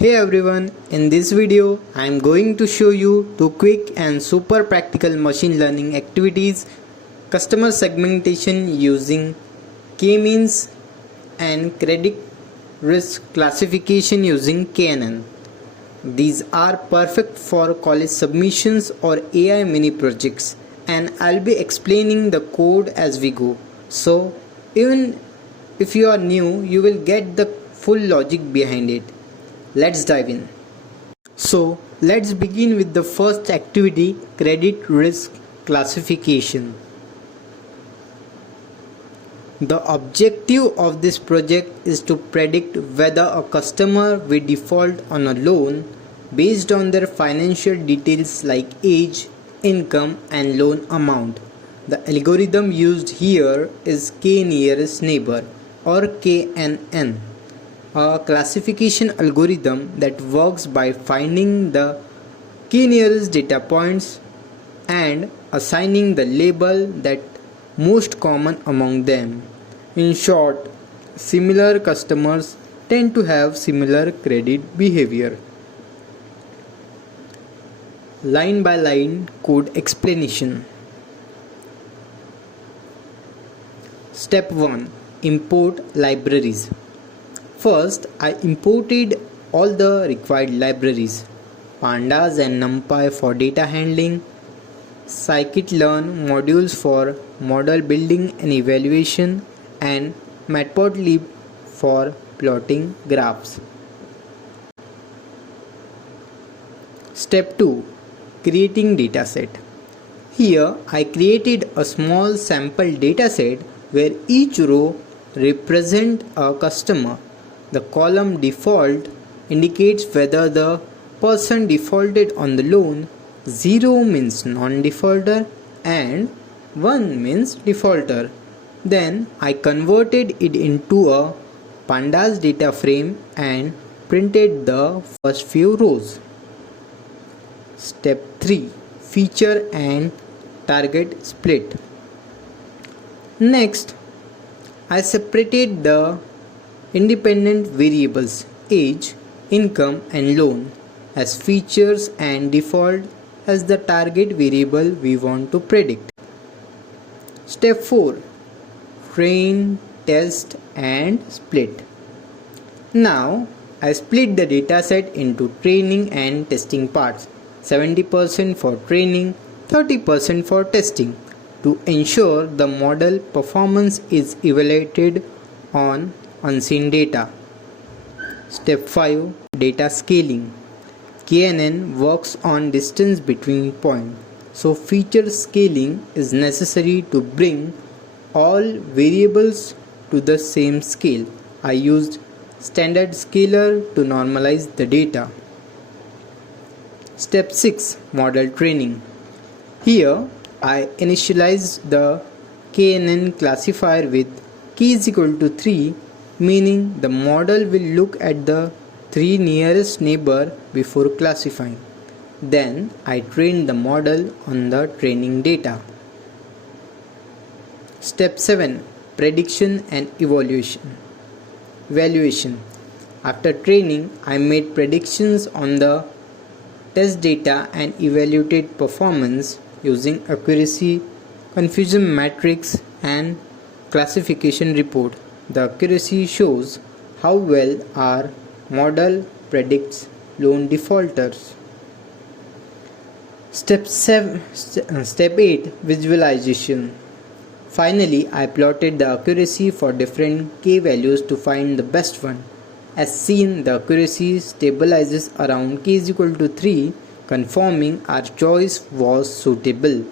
Hey everyone, in this video I am going to show you two quick and super practical machine learning activities, customer segmentation using K-means and credit risk classification using KNN. These are perfect for college submissions or AI mini projects, and I'll be explaining the code as we go. So even if you are new, you will get the full logic behind it. Let's dive in. So let's begin with the first activity, credit risk classification. The objective of this project is to predict whether a customer will default on a loan based on their financial details like age, income and loan amount. The algorithm used here is K nearest neighbor or KNN, a classification algorithm that works by finding the K nearest data points and assigning the label that most common among them. In short, similar customers tend to have similar credit behavior. Line by line code explanation. Step 1. Import libraries. First, I imported all the required libraries: pandas and numpy for data handling, scikit-learn modules for model building and evaluation, and matplotlib for plotting graphs. Step 2. Creating dataset. Here I created a small sample dataset where each row represents a customer. The column default indicates whether the person defaulted on the loan, 0 means non-defaulter and 1 means defaulter. Then I converted it into a pandas data frame and printed the first few rows. Step 3. Feature and target split. Next, I separated the independent variables age, income and loan as features and default as the target variable we want to predict. Step 4. Train, test and split. Now I split the dataset into training and testing parts, 70% for training, 30% for testing, to ensure the model performance is evaluated on unseen data. Step 5. Data scaling. KNN works on distance between points, so feature scaling is necessary to bring all variables to the same scale. I used standard scaler to normalize the data. Step 6. Model training. Here I initialized the KNN classifier with k is equal to 3, meaning the model will look at the 3 nearest neighbor before classifying. Then I trained the model on the training data. Step 7. Prediction and evaluation. After training, I made predictions on the test data and evaluated performance using accuracy, confusion matrix and classification report. The accuracy shows how well our model predicts loan defaulters. Step 8. Visualization. Finally, I plotted the accuracy for different k values to find the best one. As seen, the accuracy stabilizes around k is equal to 3, confirming our choice was suitable.